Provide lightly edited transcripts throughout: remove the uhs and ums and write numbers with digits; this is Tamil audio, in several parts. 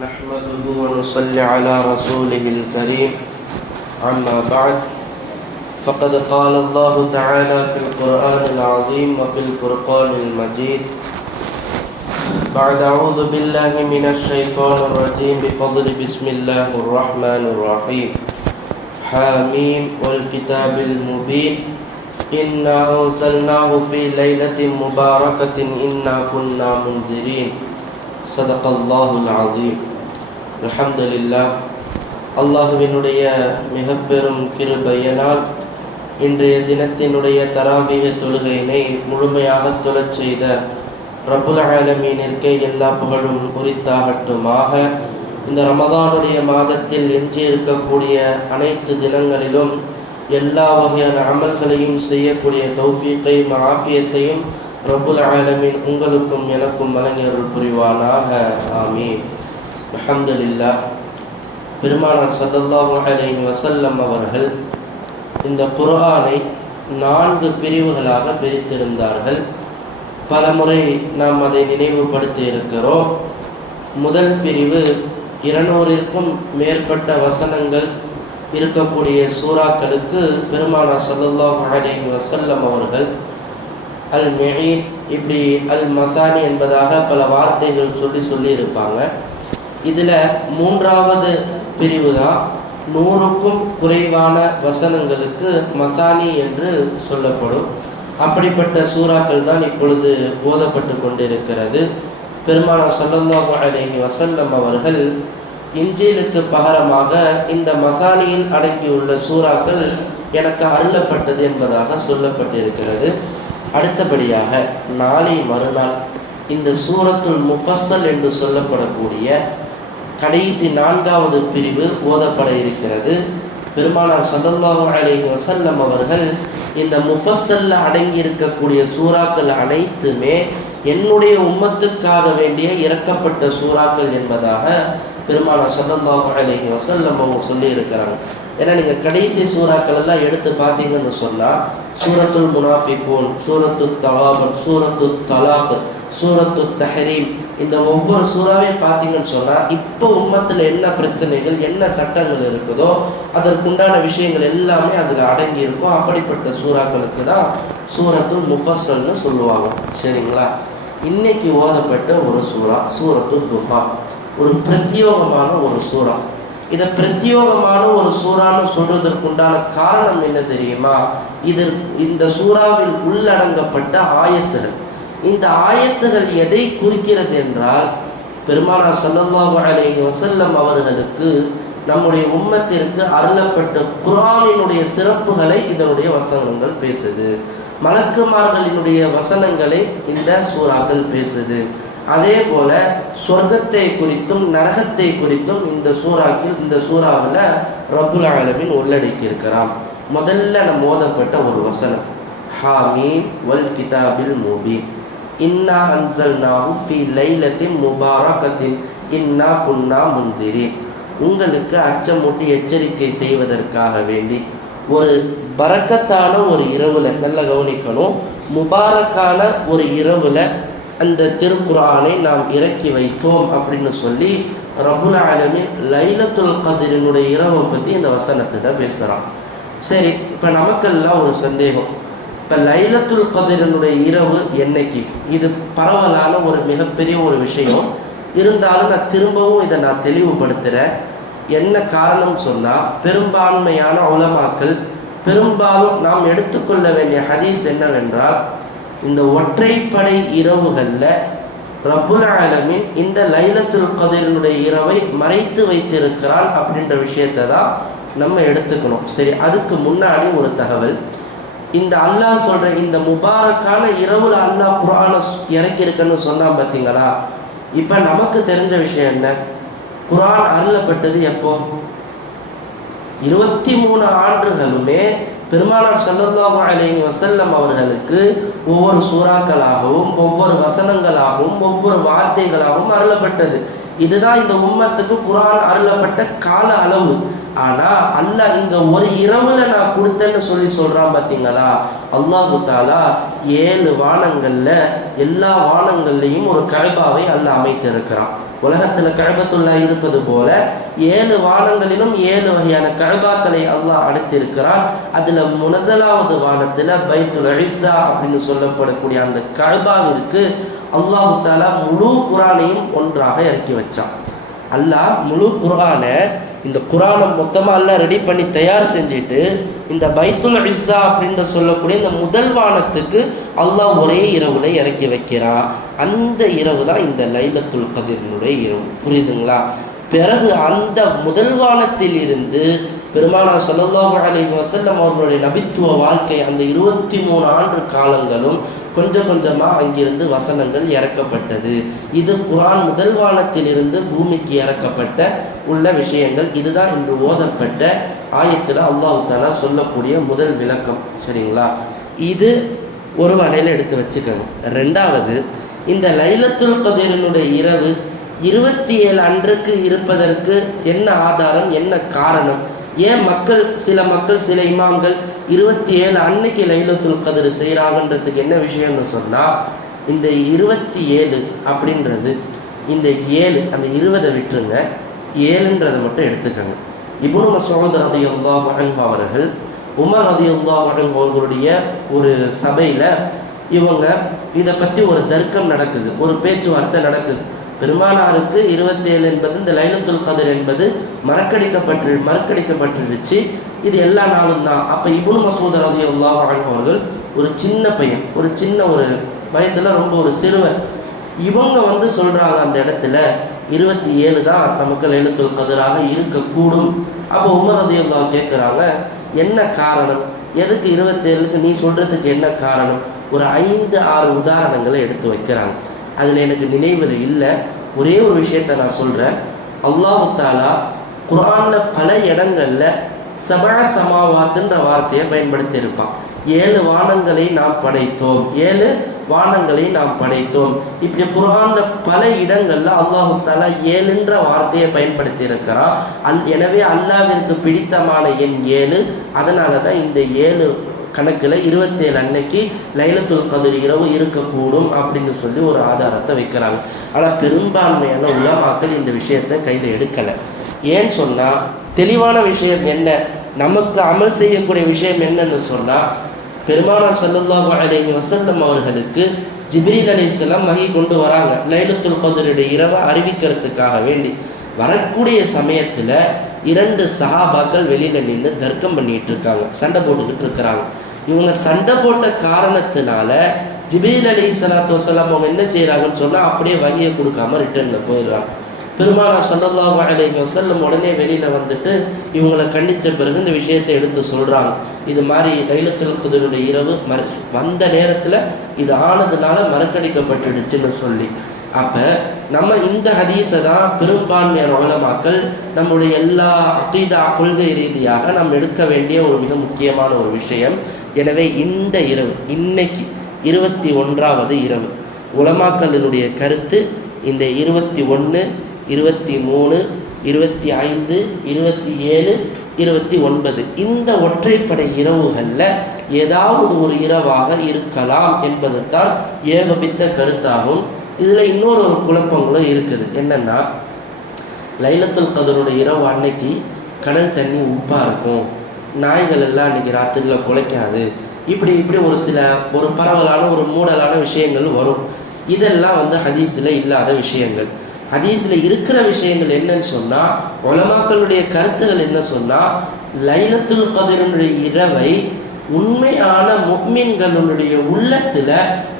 نحمده ونصلي على رسوله الكريم أما بعد فقد قال الله تعالى في القرآن العظيم وفي الفرقان المجيد بعد أعوذ بالله من الشيطان الرجيم بفضل بسم الله الرحمن الرحيم حاميم والكتاب المبين إنا أنزلناه في ليلة مباركة إنا كنا منذرين صدق الله العظيم. الحمد لله. அல்லாஹுவினுடைய மிக பெரும் கிருபையினால் இன்றைய தினத்தினுடைய தராபீஹ் தொழுகையினை முழுமையாக தொழச் செய்த ரப்புல் ஆலமீனிற்கே எல்லா புகழும் உரித்தாகட்டுமாக. இந்த ரமதானுடைய மாதத்தில் எஞ்சி இருக்கக்கூடிய அனைத்து தினங்களிலும் எல்லா வகையான அமல்களையும் செய்யக்கூடிய தௌஃபீக்கையும் ஆஃபியத்தையும் ரப்புல் ஆலமீன் உங்களுக்கும் எனக்கும் வழங்கியருள் புரிவானாக. ஆமீன். அல்ஹம்துலில்லாஹ். பெருமானார் ஸல்லல்லாஹு அலைஹி வஸல்லம் அவர்கள் இந்த குர்ஆனை 4 பிரிவுகளாக பிரித்திருந்தார்கள். பல முறை நாம் அதை நினைவுபடுத்தி இருக்கிறோம். முதல் பிரிவு 200ற்கும் மேற்பட்ட வசனங்கள் இருக்கக்கூடிய சூறாக்களுக்கு பெருமானார் ஸல்லல்லாஹு அலைஹி வஸல்லம் அவர்கள் அல் மெயின் இப்படி அல் மசானி என்பதாக பல வார்த்தைகள் சொல்லி இருப்பாங்க. இதில் 3வது பிரிவு தான் 100க்கும் குறைவான வசனங்களுக்கு மசானி என்று சொல்லப்படும். அப்படிப்பட்ட சூறாக்கள் தான் இப்பொழுது ஓதப்பட்டு கொண்டிருக்கிறது. பெருமானார் ஸல்லல்லாஹு அலைஹி வஸல்லம் அவர்கள் இன்ஜீலுக்கு பகரமாக இந்த மசானியில் அடங்கியுள்ள சூறாக்கள் எனக்கு அருளப்பட்டது என்பதாக சொல்லப்பட்டிருக்கிறது. அடுத்தபடியாக நாளை மறுநாள் இந்த சூரத்துல் முஃபஸ்ஸல் என்று சொல்லப்படக்கூடிய கடைசி 4வது பிரிவு ஓதப்பட இருக்கிறது. பெருமானார் ஸல்லல்லாஹு அலைஹி வஸல்லம் அவர்கள் இந்த முஃபஸ்ஸல்ல அடங்கி இருக்கக்கூடிய சூறாக்கள் அனைத்துமே என்னுடைய உம்மத்துக்காக வேண்டிய இறக்கப்பட்ட சூறாக்கள் என்பதாக பெருமானார் ஸல்லல்லாஹு அலைஹி வஸல்லம் அவங்க சொல்லி இருக்கிறாங்க. ஏன்னா நீங்கள் கடைசி சூறாக்கள் எல்லாம் எடுத்து பார்த்தீங்கன்னு சொன்னால் சூரத்துல் முனாஃபிகூன், சூரத்துல் தகாபன், சூரத்துல் தலாக், சூரத்துல் தஹரீம், இந்த ஒவ்வொரு சூறாவையும் பார்த்தீங்கன்னு சொன்னால் இப்போ உம்மத்தில் என்ன பிரச்சனைகள் என்ன சட்டங்கள் இருக்குதோ அதற்குண்டான விஷயங்கள் எல்லாமே அதில் அடங்கி இருக்கும். அப்படிப்பட்ட சூறாக்களுக்கு தான் சூரத்துல் முஃபஸ்ஸல்னு சொல்லுவாங்க. சரிங்களா? இன்னைக்கு ஓதப்பட்ட ஒரு சூறா சூரத்துல் துஹா, ஒரு பிரத்யோகமான ஒரு சூறா. இதை பிரத்யோகமான ஒரு சூறான்னு சொல்றதற்குண்டான காரணம் என்ன தெரியுமா? இந்த சூறாவில் உள்ளடங்கப்பட்ட ஆயத்துகள். இந்த ஆயத்துகள் எதை குறிக்கிறது என்றால் பெருமானார் ஸல்லல்லாஹு அலைஹி வஸல்லம் அவர்களுக்கு நம்முடைய உம்மத்திற்கு அருளப்பட்ட குர்ஆனினுடைய சிறப்புகளை இதனுடைய வசனங்கள் பேசுது. மலக்குமார்களினுடைய வசனங்களை இந்த சூறாக்கள் பேசுது. அதே போல சொர்க்கத்தை குறித்தும் நரகத்தை குறித்தும் இந்த சூறாவில் ரப்புல் ஆலமீன் உள்ளடக்கி இருக்கிறான். முதல்ல நம்ம ஓதப்பட்ட ஒரு வசனம் ஹாமீம் வல் கிதாபில் முபீன் இன்னா அன்ஸல்நாஹு ஃபீ லைலத்தின் முபாரகத்தின் இன்னா குன்னா முன்திரீன். உங்களுக்கு அச்சமூட்டி எச்சரிக்கை செய்வதற்காக வேண்டி ஒரு பரக்கத்தான ஒரு இரவுல, நல்ல கவனிக்கணும், முபாரக்கான ஒரு இரவுல அந்த திருக்குர்ஆனை நாம் இறக்கி வைத்தோம் அப்படின்னு சொல்லி ரப்புல் ஆலமீன் லைலத்துல் கத்ரினுடைய இரவை பற்றி இந்த வசனத்தில் பேசுகிறான். சரி, இப்போ நமக்கெல்லாம் ஒரு சந்தேகம், இப்போ லைலத்துல் கத்ரினுடைய இரவு என்னைக்கு? இது பரவலான ஒரு மிகப்பெரிய ஒரு விஷயம். இருந்தாலும் நான் திரும்பவும் இதை நான் தெளிவுபடுத்துகிறேன். என்ன காரணம் சொன்னால் பெரும்பான்மையான உலமாக்கள் பெரும்பாலும் நாம் எடுத்துக்கொள்ள வேண்டிய ஹதீஸ் என்னவென்றால் இந்த ஒற்றைப்படை இரவுகளில் ரப்புல் ஆலமீன் இந்த லைலத்துல் கத்ரினுடைய இரவை மறைத்து வைத்திருக்கிறான் அப்படின்ற விஷயத்தை தான் நம்ம எடுத்துக்கணும். சரி, அதுக்கு முன்னாடி ஒரு தகவல். இந்த அல்லாஹ் சொல்கிற இந்த முபாரக்கான இரவுல அல்லாஹ் குர்ஆனை இறக்கியிருக்குன்னு சொன்னான் பார்த்தீங்களா? இப்போ நமக்கு தெரிஞ்ச விஷயம் என்ன? குர்ஆன் அருளப்பட்டது எப்போ? 23 ஆண்டுகளுமே பெருமானார் ஸல்லல்லாஹு அலைஹி வஸல்லம் அவர்களுக்கு ஒவ்வொரு சூறாக்களாகவும் ஒவ்வொரு வசனங்களாகவும் ஒவ்வொரு வார்த்தைகளாகவும் அருளப்பட்டது. இதுதான் இந்த உம்மத்துக்கு குர்ஆன் அருளப்பட்ட கால அளவு. ஆனால் அல்லாஹ் இந்த ஒரு இரவுல நான் கொடுத்தேன்னு சொல்கிறான் பார்த்தீங்களா? அல்லாஹு தாலா 7 வானங்களில் எல்லா வானங்கள்லையும் ஒரு கஅபாவை அல்லாஹ் அமைத்திருக்கிறான். உலகத்தில் கஅபத்துல்லா இருப்பது போல 7 வானங்களிலும் 7 வகையான கஅபாக்களை அல்லாஹ் அடைத்திருக்கிறான். அதில் முதலாவது வானத்தில் பைத்துல் இஸ்ஸா அப்படின்னு சொல்லப்படக்கூடிய அந்த கஅபாவிற்கு அல்லாஹு தஆலா முழு குர்ஆனையும் ஒன்றாக இறக்கி வச்சான். அல்லாஹ் முழு குர்ஆனை, இந்த குர்ஆனை மொத்தமாக எல்லாம் ரெடி பண்ணி தயார் செஞ்சுட்டு இந்த பைத்துல் இஸ்ஸா அப்படின்னு சொல்லக்கூடிய இந்த முதல் வானத்துக்கு அல்லாஹ் ஒரே இரவுல இறக்கி வைக்கிறான். அந்த இரவு தான் இந்த லைலத்துல் கத்ரினுடைய இரவு. புரியுதுங்களா? பிறகு அந்த முதல் வானத்தில் இருந்து பெருமானார் ஸல்லல்லாஹு அலைஹி வஸல்லம் அவர்களுடைய நபித்துவ வாழ்க்கை அந்த 23 ஆண்டு காலங்களும் கொஞ்சம் கொஞ்சமாக அங்கிருந்து வசனங்கள் இறக்கப்பட்டது. இது குர்ஆன் முதல் வானத்திலிருந்து பூமிக்கு இறக்கப்பட்ட உள்ள விஷயங்கள். இதுதான் இன்று ஓதப்பட்ட ஆயத்தில் அல்லாஹ் தஆலா சொல்லக்கூடிய முதல் விளக்கம். சரிங்களா? இது ஒரு வகையில் எடுத்து வச்சுக்கணும். ரெண்டாவது, இந்த லைலத்துல் கத்ரினுடைய இரவு 27 அன்றுக்கு இருப்பதற்கு என்ன ஆதாரம், என்ன காரணம்? ஏன் சில மக்கள் சில இமாம்கள் 27 அன்னைக்கு லைலத்துல் கத்ர் செய்கிறாங்கன்றதுக்கு என்ன விஷயம்னு சொன்னால், இந்த 27 அப்படின்றது இந்த 7 அந்த 20 விட்டுருங்க, 7ன்றதை மட்டும் எடுத்துக்கோங்க. இப்னு மஸ்ஊத் ரலியல்லாஹு அன்ஹு அவர்கள் உமர் ரலியல்லாஹு அன்ஹு அவர்களுடைய ஒரு சபையில் இவங்க இதை பற்றி ஒரு தர்க்கம் நடக்குது, ஒரு பேச்சுவார்த்தை நடக்குது. பெருமானாருக்கு 27 என்பது இந்த லைலத்துல் கத்ர் என்பது மறக்கடிக்கப்பட்டுருச்சு, இது எல்லா நாளும் தான். அப்போ இப்னு மஸ்ஊத் ரலியல்லாஹு அன்ஹு அவர்கள் ஒரு சின்ன பையன், ஒரு சின்ன ஒரு வயதில் ரொம்ப ஒரு சிறுவன், இவங்க சொல்கிறாங்க அந்த இடத்துல 27 தான் நமக்கு லைலத்துல் கத்ராக இருக்கக்கூடும். அப்போ உமர் ரலியல்லாஹு கேட்குறாங்க, என்ன காரணம், எதுக்கு 27க்கு நீ சொல்கிறதுக்கு என்ன காரணம்? ஒரு 5-6 உதாரணங்களை எடுத்து வைக்கிறாங்க. அதில் எனக்கு நினைவில் இல்லை, ஒரே ஒரு விஷயத்தை நான் சொல்கிறேன். அல்லாஹு தஆலா குர்ஆனில் பல இடங்களில் சபஅ சமாவாத்துன்ற வார்த்தையை பயன்படுத்தி இருப்பான். 7 வானங்களை நாம் படைத்தோம், 7 வானங்களை நாம் படைத்தோம். இப்படி குர்ஆனில் பல இடங்களில் அல்லாஹு தஆலா 7ன்ற வார்த்தையை பயன்படுத்தி இருக்கிறான். எனவே அல்லாஹ்விற்கு பிடித்தமான எண் 7. அதனால தான் இந்த 7 கணக்கில் 27 அன்னைக்கு லைலத்துல் கத்ர் இரவு இருக்கக்கூடும் அப்படின்னு சொல்லி ஒரு ஆதாரத்தை வைக்கிறாங்க. ஆனால் பெரும்பான்மையான உலமாக்கள் இந்த விஷயத்தை கையில் எடுக்கலை. ஏன்னு சொன்னால், தெளிவான விஷயம் என்ன, நமக்கு அமல் செய்யக்கூடிய விஷயம் என்னன்னு சொன்னால், பெருமானார் ஸல்லல்லாஹு அலைஹி வஸல்லம் அவர்களுக்கு ஜிப்ரீல் அலைஹிஸ்ஸலாம் வஹி கொண்டு வராங்க லைலத்துல் கத்ருடைய இரவை அறிவிக்கிறதுக்காக வேண்டி. வரக்கூடிய சமயத்தில் 2 சஹாபாக்கள் வெளியில் நின்று தர்க்கம் பண்ணிகிட்டு இருக்காங்க, சண்டை போட்டுக்கிட்டு இருக்கிறாங்க. இவங்க சண்டை போட்ட காரணத்தினால ஜிப்ரீல் அலைஹிஸ்ஸலாத்து வஸலாம் அவங்க என்ன செய்கிறாங்கன்னு சொன்னால், அப்படியே வகியை கொடுக்காம ரிட்டர்னில் போயிடுறாங்க. பெருமானார் ஸல்லல்லாஹு அலைஹி வஸல்லம் உடனே வெளியில் வந்துட்டு இவங்களை கண்டித்த பிறகு இந்த விஷயத்தை எடுத்து சொல்கிறாங்க. இது மாதிரி லைலத்துல் கத்ருடைய இரவு வந்த நேரத்தில் இது ஆனதுனால மறக்கடிக்கப்பட்டுடுச்சுன்னு சொல்லி. அப்போ நம்ம இந்த ஹதீஸை தான் பெரும்பான்மையான உலமாக்கள் நம்முடைய எல்லா அகீதா கொள்கை ரீதியாக நம்ம எடுக்க வேண்டிய ஒரு மிக முக்கியமான ஒரு விஷயம். எனவே இந்த இரவு, இன்னைக்கு 21வது இரவு, உலமாக்களினுடைய கருத்து இந்த 21, 23, 25, 27, 29 இந்த ஒற்றைப்படை இரவுகளில் ஏதாவது ஒரு இரவாக இருக்கலாம் என்பது தான் ஏகபித்த கருத்தாகும். இதில் இன்னொரு குழப்பங்களும் இருக்குது. என்னென்னா, லைலத்துல் கத்ருடைய இரவு அன்னைக்கு கடல் தண்ணி உப்பாக இருக்கும், நாய்கள் எல்லாம் அன்றைக்கி ராத்திரியில் குலைக்காது, இப்படி ஒரு பரவலான ஒரு மூடலான விஷயங்கள் வரும். இதெல்லாம் ஹதீஸில் இல்லாத விஷயங்கள். ஹதீஸில் இருக்கிற விஷயங்கள் என்னன்னு சொன்னால், உலமாக்களுடைய கருத்துகள் என்ன சொன்னால், லைலத்துல் கத்ருடைய இரவை உண்மையான முஃமின்களுடைய உள்ளத்தில்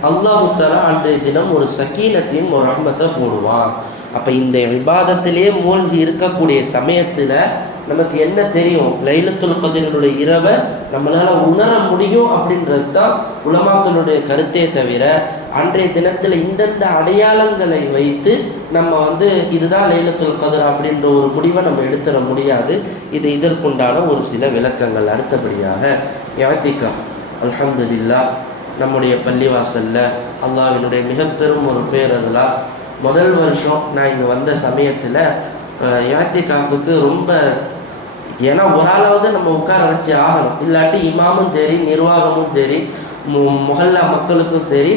அல்லாஹு தஆலா அன்றைய தினம் ஒரு சக்கீனத்தையும் ஒரு ரஹ்மத்தை போடுவான். அப்போ இந்த இபாதத்திலே மூழ்கி இருக்கக்கூடிய சமயத்தில் நமக்கு என்ன தெரியும், லைலத்துல் கத்ருடைய இரவை நம்மளால் உணர முடியும் அப்படின்றது தான் உலமாக்களுடைய கருத்தே தவிர, அன்றைய தினத்தில் இந்தந்த அடையாளங்களை வைத்து நம்ம இதுதான் லைலத்துல் கத்ர் அப்படின்ற ஒரு முடிவை நம்ம எடுத்துட முடியாது. இதற்குண்டான ஒரு சில விளக்கங்கள். அடுத்தபடியாக இஅ்திகாஃப். அல்ஹம்துலில்லாஹ், நம்முடைய பள்ளிவாசலில் அல்லாஹ்வினுடைய மிக பெரும் ஒரு பேரருளால் முதல் வருஷம் நான் இங்கே வந்த சமயத்தில் இஅ்திகாஃபுக்கு ரொம்ப, ஏன்னா ஒரு ஆளாவது நம்ம உட்கார வச்சு ஆகணும், இல்லாட்டி இமாமும் சரி நிர்வாகமும் சரி முஹல்லா மக்களுக்கும் சரி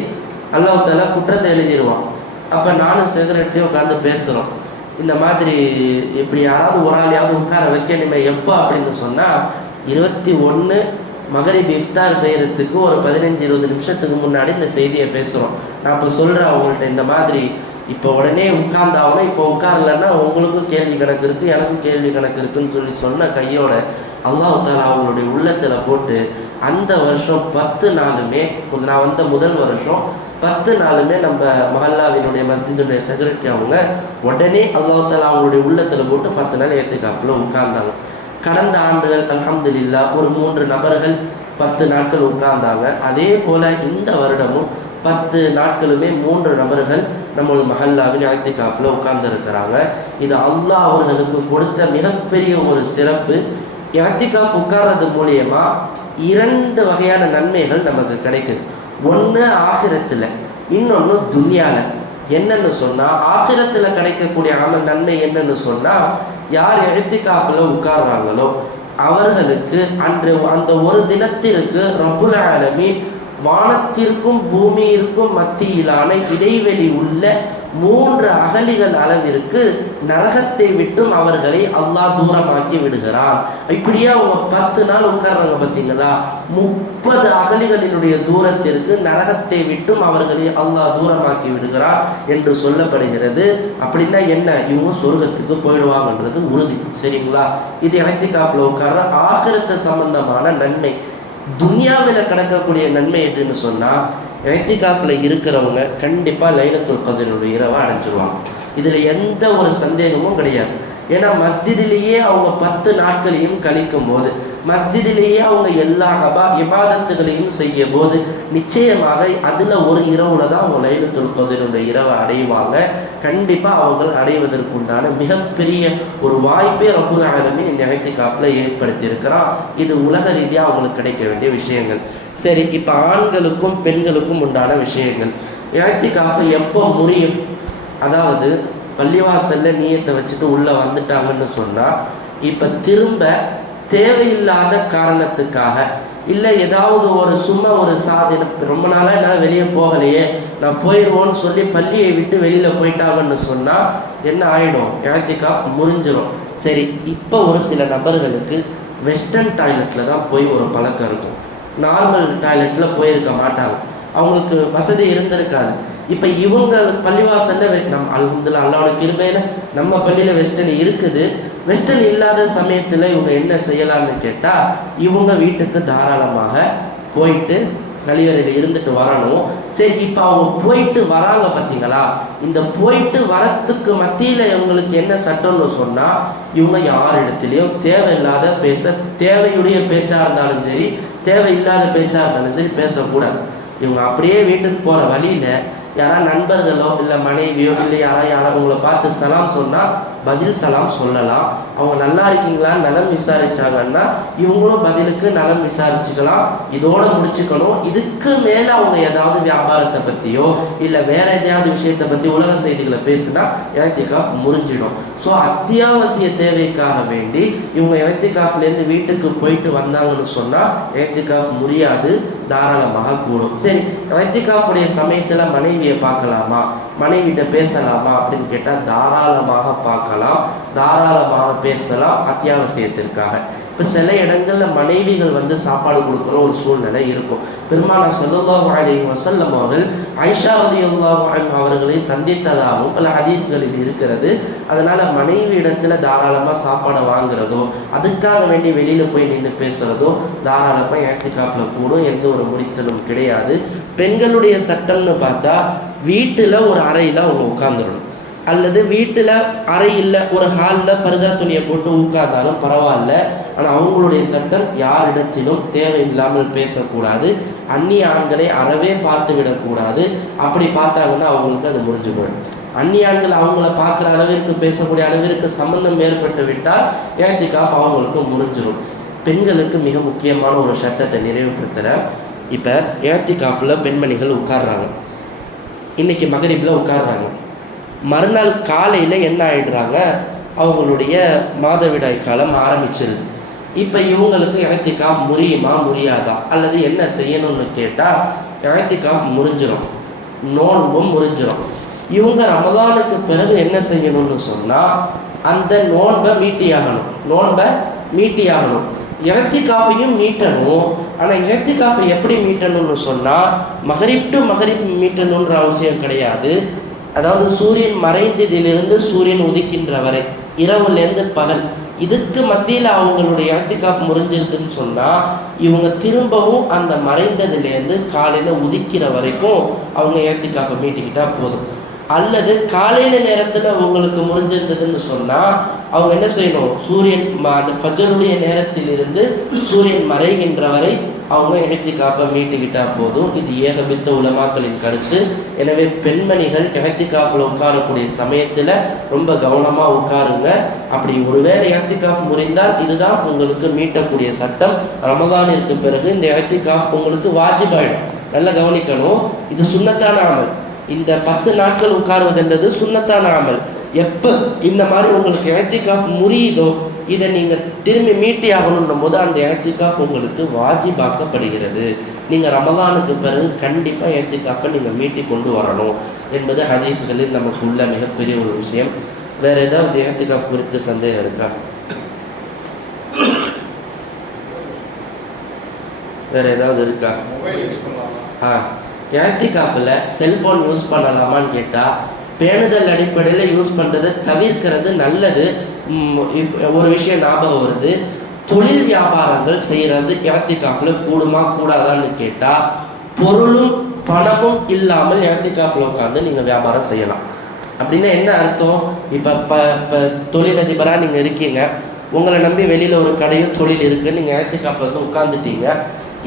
அல்லாஹ் தஆலா குற்றத்தை எழுதிடுவான். அப்போ நானும் செக்ரட்டரியும் உட்காந்து பேசுகிறோம். இந்த மாதிரி இப்படி யாராவது ஒரு ஆளையாவது உட்கார வைக்கணுமே எப்போ அப்படின்னு சொன்னால் 21 மகரிப் இஃப்தார் செய்கிறதுக்கு ஒரு 15-20 நிமிஷத்துக்கு முன்னாடி இந்த செய்தியை பேசுகிறோம். நான் இப்போ சொல்கிறேன் அவங்கள்ட்ட, இந்த மாதிரி இப்போ உடனே உட்கார்ந்தாகணும், இப்போ உட்காரலன்னா உங்களுக்கும் கேள்வி கணக்கு இருக்குது எனக்கும் கேள்வி கணக்கு இருக்குன்னு சொன்ன கையோட அல்லாஹ் தஆலா அவங்களுடைய உள்ளத்தில் போட்டு அந்த வருஷம் 10 நாளுமே, நான் வந்த முதல் வருஷம் 10 நாளுமே நம்ம மஹல்லாவினுடைய மஸ்ஜிதுடைய செக்ரட்டரி அவங்க உடனே அல்லாஹ் தஆலா அவங்களுடைய உள்ளத்தில் போட்டு 10 நாள் இஅ்திகாஃப்ல உட்கார்ந்தாங்க. கடந்த ஆண்டுகள் அல்ஹம்துலில்லாஹ் ஒரு 3 நபர்கள் 10 நாட்கள் உட்கார்ந்தாங்க. அதே போல் இந்த வருடமும் 10 நாட்களுமே 3 நபர்கள் நம்மளோட மஹல்லாவில் இஅ்திகாஃப்ல உட்கார்ந்துருக்கிறாங்க. இது அல்லாஹ் அவர்களுக்கு கொடுத்த மிகப்பெரிய ஒரு சிறப்பு. இஅ்திகாஃப் உட்கார்றது மூலியமா 2 வகையான நன்மைகள் நமக்கு கிடைக்குது. ஒன்று ஆகிரத்தில், இன்னொன்று துன்யாவில். என்னன்னு சொன்னால் ஆகிரத்தில் கிடைக்கக்கூடிய நன்மை என்னன்னு சொன்னால், யார் இஅ்திகாஃப்ல உட்கார்றாங்களோ அவர்களுக்கு அன்று அந்த ஒரு தினத்திற்கு ரப்புல் ஆலமீன் வானத்திற்கும் பூமியிற்கும் மத்தியிலான இடைவெளி உள்ள 3 அகலிகள் அளவிற்கு நரகத்தை விட்டும் அவர்களை அல்லாஹ் தூரமாக்கி விடுகிறான். இப்படியே அவங்க 10 நாள் உட்கார்றாங்க பார்த்தீங்களா, 30 அகலிகளினுடைய தூரத்திற்கு நரகத்தை விட்டும் அவர்களை அல்லாஹ் தூரமாக்கி விடுகிறான் என்று சொல்லப்படுகிறது. அப்படின்னா என்ன, இவங்க சொர்க்கத்துக்கு போயிடுவாங்கன்றது உறுதி. சரிங்களா? இது இஅ்திகாஃப்ல உட்கார்ற ஆகிரத்து சம்பந்தமான நன்மை. துன்யாவில் கிடக்கக்கூடிய நன்மை எதுன்னு சொன்னால், இஅ்திகாஃப்ல இருக்கிறவங்க கண்டிப்பாக லைலத்துல் கத்ருடைய இரவை அடைஞ்சிருவாங்க. இதில் எந்த ஒரு சந்தேகமும் கிடையாது. ஏன்னா மஸ்ஜிதிலேயே அவங்க 10 நாட்களையும் கழிக்கும் போது, மஸ்ஜிதிலேயே அவங்க எல்லா இபாதத்துகளையும் செய்யும் போது நிச்சயமாக அதில் ஒரு இரவுல தான் அவங்க லைலத்துல் கத்ருடைய இரவை அடைவாங்க. கண்டிப்பாக அவங்க அடைவதற்குண்டான மிகப்பெரிய ஒரு வாய்ப்பை ரப்புல் ஆலமீன் இந்த இஅ்திகாஃப்ல ஏற்படுத்தியிருக்கிறான். இது உலக ரீதியாக அவங்களுக்கு கிடைக்க வேண்டிய விஷயங்கள். சரி, இப்போ ஆண்களுக்கும் பெண்களுக்கும் உண்டான விஷயங்கள். இஅ்திகாஃப் எப்போ முடியும்? அதாவது பள்ளிவாசலில் நீயத்தை வச்சுட்டு உள்ளே வந்துட்டாங்கன்னு சொன்னால், இப்போ திரும்ப தேவையில்லாத காரணத்துக்காக இல்லை ஏதாவது ஒரு சும்மா ஒரு ரொம்ப நாளாக என்னால் வெளியே போகலையே நான் போயிடுவோன்னு சொல்லி பள்ளியை விட்டு வெளியில் போயிட்டாங்கன்னு சொன்னால் என்ன ஆகிடும்? இஅ்திகாஃப் முறிஞ்சிடும். சரி, இப்போ ஒரு சில நபர்களுக்கு வெஸ்டர்ன் டாய்லெட்டில் தான் போய் ஒரு பழக்கம் இருக்கும். நார்மல் டாய்லெட்டில் போயிருக்க மாட்டாங்க, அவங்களுக்கு வசதி இருந்திருக்காது. இப்போ இவங்க பள்ளிவாசலில் அல்ஹம்துலில்லாஹ் அல்லாஹ்வோட கிருபையில நம்ம பள்ளியில் வெஸ்டர்ன் இருக்குது. வெஸ்டர்ன் இல்லாத சமயத்தில் இவங்க என்ன செய்யலாம்னு கேட்டால், இவங்க வீட்டுக்கு தாராளமாக போயிட்டு கழிவறையில் இருந்துட்டு வரணும். சரி, இப்போ அவங்க போயிட்டு வராங்க பார்த்தீங்களா, இந்த போயிட்டு வரத்துக்கு மத்தியில் இவங்களுக்கு என்ன சட்டம்னு சொன்னால், இவங்க யாரிடத்துலையும் தேவையில்லாத தேவையுடைய பேச்சாக இருந்தாலும் சரி தேவையில்லாத பேச்சாக இருந்தாலும் சரி பேசக்கூடாது. இவங்க அப்படியே வீட்டுக்கு போகிற வழியில் யாராவது நண்பர்களோ இல்லை மனைவியோ இல்லை யாராவது உங்களை பார்த்து சலாம் சொன்னால் பதில் சலாம் சொல்லலாம். அவங்க நல்லா இருக்கீங்களான்னு நலம் விசாரிச்சாங்கன்னா இவங்களும் பதிலுக்கு நலம் விசாரிச்சுக்கலாம். இதோட முடிச்சுக்கணும். இதுக்கு மேலே அவங்க ஏதாவது வியாபாரத்தை பற்றியோ இல்லை வேற எதையாவது விஷயத்தை பற்றி உலக செய்திகளை பேசுனா இஅ்திகாஃப் முறிஞ்சிடும். ஸோ அத்தியாவசிய தேவைக்காக வேண்டி இவங்க இஅ்திகாஃப்லேருந்து வீட்டுக்கு போயிட்டு வந்தாங்கன்னு சொன்னால் இஅ்திகாஃப் முறியாது, தாராளமாக கூடும். சரி, இஅ்திகாஃபுடைய சமயத்தில் மனைவியை பார்க்கலாமா, மனைவிட்ட பேசலாமா அப்படின்னு கேட்டால் தாராளமாக பார்க்கலாம், தாராளமாக பேசலாம் அத்தியாவசியத்திற்காக. இப்போ சில இடங்களில் மனைவிகள் சாப்பாடு கொடுக்குற ஒரு சூழ்நிலை இருக்கும். பெருமானார் ஸல்லல்லாஹு அலைஹி வஸல்லம் அவர்கள் ஆயிஷா ரலியல்லாஹு அன்ஹா அவர்களை சந்தித்ததாகவும் பல ஹதீஸ்களில் இருக்கிறது. அதனால் மனைவி இடத்துல தாராளமாக சாப்பாடை வாங்குறதோ அதுக்காக வேண்டி வெளியில் போய் நின்று பேசுகிறதோ தாராளமாக இஅ்திகாஃப்ல கூடும், எந்த ஒரு முறித்தலும் கிடையாது. பெண்களுடைய சட்டம்னு பார்த்தா, வீட்டில் ஒரு அறையில் அவங்க உட்காந்துடணும், அல்லது வீட்டில் அறை இல்லை ஒரு ஹாலில் பருதா துணியை போட்டு உட்கார்ந்தாலும் பரவாயில்ல. ஆனால் அவங்களுடைய சட்டம் யாரிடத்திலும் தேவையில்லாமல் பேசக்கூடாது, அந்நிய ஆண்களை அறவே பார்த்து விடக்கூடாது. அப்படி பார்த்தாங்கன்னா அவங்களுக்கு அது முறிஞ்சு போயிடும். அந்நிய ஆண்கள் அவங்கள பார்க்குற அளவிற்கு பேசக்கூடிய அளவிற்கு சம்பந்தம் ஏற்பட்டு விட்டால் இஅ்திகாஃப் அவங்களுக்கு முறிஞ்சிடும். பெண்களுக்கு மிக முக்கியமான ஒரு சட்டத்தை நிறைவுபடுத்துகிறேன். இப்போ இஅ்திகாஃப்ல பெண்மணிகள் உட்கார்றாங்க, இன்றைக்கி மகரிபில் உட்கார்றாங்க, மறுநாள் காலையில் என்ன ஆகிடுறாங்க, அவங்களுடைய மாதவிடாய் காலம் ஆரம்பிச்சிருது. இப்போ இவங்களுக்கு இஅ்திகாஃப் முறியுமா முறியாதா அல்லது என்ன செய்யணும்னு கேட்டால், இஅ்திகாஃப் முறிஞ்சிடும், நோன்பும் முறிஞ்சிடும். இவங்க ரமதானுக்கு பிறகு என்ன செய்யணும்னு சொன்னால் அந்த நோன்பை மீட்டியாகணும். இஅ்திகாஃபையும் மீட்டணும். ஆனால் இஅ்திகாஃபை எப்படி மீட்டணும்னு சொன்னால் மகரிப் டு மகரிப் மீட்டணுன்ற அவசியம் கிடையாது. அதாவது சூரியன் மறைந்ததிலிருந்து சூரியன் உதிக்கின்ற வரை, இரவுலேருந்து பகல், இதுக்கு மத்தியில் அவங்களுடைய இஅ்திகாஃப் முறிஞ்சிருதுன்னு சொன்னால் இவங்க திரும்பவும் அந்த மறைந்ததுலேருந்து காலையில் உதிக்கிற வரைக்கும் அவங்க இஅ்திகாஃபை மீட்டிக்கிட்டால் போதும். அல்லது காலையில் நேரத்தில் உங்களுக்கு முறிஞ்சிருந்ததுன்னு சொன்னால் அவங்க என்ன செய்யணும், சூரியன் அந்த ஃபஜ்ருடைய நேரத்திலிருந்து சூரியன் மறைகின்ற வரை அவங்க இஅ்திகாஃபை மீட்டிக்கிட்டால் போதும். இது ஏகபித்த உலமாக்களின் கருத்து. எனவே பெண்மணிகள் இஅ்திகாஃபில் உட்காரக்கூடிய சமயத்தில் ரொம்ப கவனமாக உட்காருங்க. அப்படி ஒருவேளை இஅ்திகாஃப் முறிந்தால் இதுதான் உங்களுக்கு மீட்டக்கூடிய சட்டம். ரமதானிற்கு பிறகு இந்த இஅ்திகாஃப் உங்களுக்கு வாஜிபாயிடும். நல்லா கவனிக்கணும், இது சுன்னத்தான அமல். இந்த 10 நாட்கள் உட்காருவதுன்றது சுன்னத்தான அமல். எப்போ இந்த மாதிரி உங்களுக்கு இஅ்திகாஃப் முறியுதோ இதை நீங்கள் திரும்பி மீட்டி ஆகணுன்னும் போது அந்த இஅ்திகாஃப் உங்களுக்கு வாஜிபாக்கப்படுகிறது. நீங்கள் ரமதானுக்கு பிறகு கண்டிப்பாக இஅ்திகாஃபை நீங்கள் மீட்டி கொண்டு வரணும் என்பது ஹதீஸ்களில் நமக்கு உள்ள மிகப்பெரிய ஒரு விஷயம். வேறு ஏதாவது இஅ்திகாஃப் குறித்து சந்தேகம் இருக்கா? வேறு ஏதாவது இருக்கா? இஅ்திகாஃபில் செல்ஃபோன் யூஸ் பண்ணலாமான்னு கேட்டால் பேணுதல் அடிப்படையில் யூஸ் பண்ணுறதை தவிர்க்கிறது நல்லது. ஒரு விஷயம் ஞாபகம் வருது, தொழில் வியாபாரங்கள் செய்கிறது இஅ்திகாஃபில் கூடுமா கூடாதான்னு கேட்டால் பொருளும் பணமும் இல்லாமல் இஅ்திகாஃபில் உட்காந்து நீங்கள் வியாபாரம் செய்யலாம். அப்படின்னா என்ன அர்த்தம்? இப்போ தொழிலதிபராக நீங்கள் இருக்கீங்க, உங்களை நம்பி வெளியில் ஒரு கடையோ தொழில் இருக்குது, நீங்கள் இஅ்திகாஃபில் வந்து உட்காந்துட்டீங்க.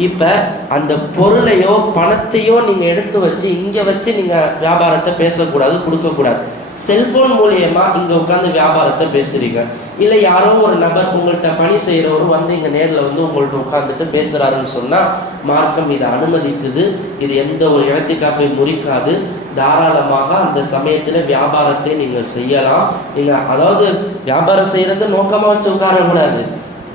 இப்போ அந்த பொருளையோ பணத்தையோ நீங்கள் எடுத்து வச்சு இங்கே வச்சு நீங்கள் வியாபாரத்தை பேசக்கூடாது, கொடுக்கக்கூடாது. செல்ஃபோன் மூலியமாக இங்கே உட்காந்து வியாபாரத்தை பேசுகிறீங்க. இல்லை யாரோ ஒரு நபர் உங்கள்கிட்ட பணி செய்கிறவரும் வந்து இங்கே நேரில் வந்து உங்கள்கிட்ட உட்காந்துட்டு பேசுகிறாருன்னு சொன்னால் மார்க்கம் இதை அனுமதிக்குது. இது எந்த ஒரு இஅ்திகாஃபை முறிக்காது. தாராளமாக அந்த சமயத்தில் வியாபாரத்தை நீங்கள் செய்யலாம். நீங்கள் அதாவது வியாபாரம் செய்கிறது நோக்கமாக வச்சு உட்காரக்கூடாது.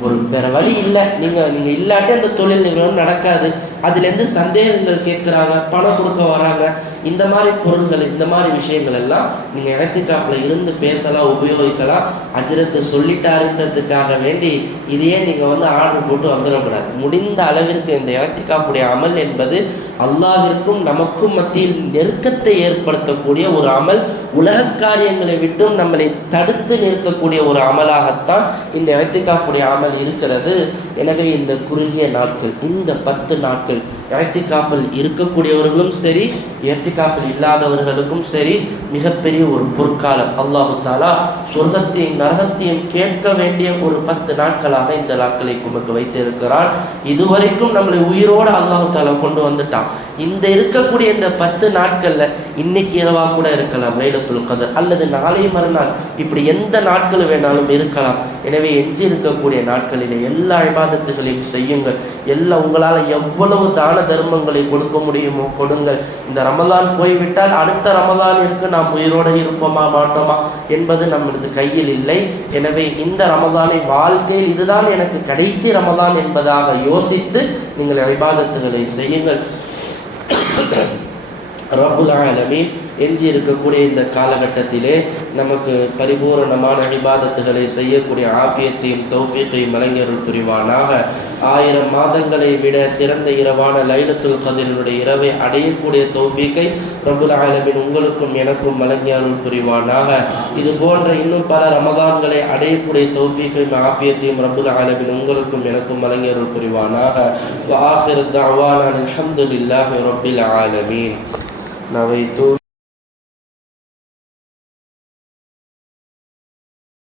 ஒரு வேறு வழி இல்லை, நீங்கள் இல்லாட்டி அந்த தொழில் நிறுவனம் நடக்காது. அதுலேருந்து சந்தேகங்கள் கேட்குறாங்க, பணம் கொடுக்க வராங்க, இந்த மாதிரி பொருள்கள், இந்த மாதிரி விஷயங்கள் எல்லாம் நீங்கள் இஅ்திகாஃபில் இருந்து பேசலாம், உபயோகிக்கலாம். அஜ்ரத்து சொல்லிட்டாருன்றதுக்காக வேண்டி இதையே நீங்கள் வந்து ஆர்டர் போட்டு வந்துடக்கூடாது. முடிந்த அளவிற்கு இந்த இஅ்திகாஃபுடைய அமல் என்பது அல்லாஹ்விற்கும் நமக்கும் மத்தியில் நெருக்கத்தை ஏற்படுத்தக்கூடிய ஒரு அமல். உலக காரியங்களை விட்டும் நம்மளை தடுத்து நிறுத்தக்கூடிய ஒரு அமலாகத்தான் இந்த இஅ்திகாஃபுடைய அமல் இருக்கிறது. எனவே இந்த குறுகிய நாட்கள், இந்த 10 நாட்கள் இஅ்திகாஃபில் இருக்கக்கூடியவர்களும் சரி, இஅ்திகாஃபில் இல்லாதவர்களுக்கும் சரி மிகப்பெரிய ஒரு பொற்காலம். அல்லாஹு தஆலா சொர்க்கத்தையும் நரகத்தையும் கேட்க வேண்டிய ஒரு 10 நாட்களாக இந்த நாட்களை நமக்கு வைத்திருக்கிறார். இதுவரைக்கும் நம்மளை உயிரோடு அல்லாஹு தஆலா கொண்டு வந்துட்டான். இந்த இருக்கக்கூடிய இந்த 10 நாட்களில் இன்னைக்கு இரவா கூட இருக்கலாம் லைலத்துல் கத்ர், அல்லது நாளை மறுநாள், இப்படி எந்த நாட்கள் வேணாலும் இருக்கலாம். எனவே எஞ்சி இருக்கக்கூடிய நாட்களிலே எல்லா இபாதத்துகளையும் செய்யுங்கள். எல்லாம் உங்களால் எவ்வளவு தான தர்மங்களை கொடுக்க முடியுமோ கொடுங்கள். இந்த ரமலான் போய்விட்டால் அடுத்த ரமலானிற்கு நாம் உயிரோடு இருப்போமா மாட்டோமா என்பது நம்மளது கையில் இல்லை. எனவே இந்த ரமலானை வாழ்க்கையில் இதுதான் எனக்கு கடைசி ரமலான் என்பதாக யோசித்து நீங்கள் இபாதத்துகளை செய்யுங்கள். ரப்புல் ஆலமீன் எஞ்சி இருக்கக்கூடிய இந்த காலகட்டத்திலே நமக்கு பரிபூரணமான இபாதத்துகளை செய்யக்கூடிய ஆஃபியத்தையும் தௌஃபீக்கையும் வழங்கியருள் புரிவானாக. 1000 மாதங்களை விட சிறந்த இரவான லைலத்துல் கத்ரினுடைய இரவை அடையக்கூடிய தௌஃபீக்கை ரப்புல் ஆலமீன் உங்களுக்கும் எனக்கும் வழங்கியருள் புரிவானாக. இது போன்ற இன்னும் பல ரமதான்களை அடையக்கூடிய தௌஃபீக்கையும் ஆஃபியத்தையும் ரப்புல் ஆலமீன் உங்களுக்கும் எனக்கும் வழங்கியருள் புரிவானாக. வ ஆகிரு தஅவானா அல்ஹம்துலில்லாஹி ரப்பில் ஆலமீன். நவைத்து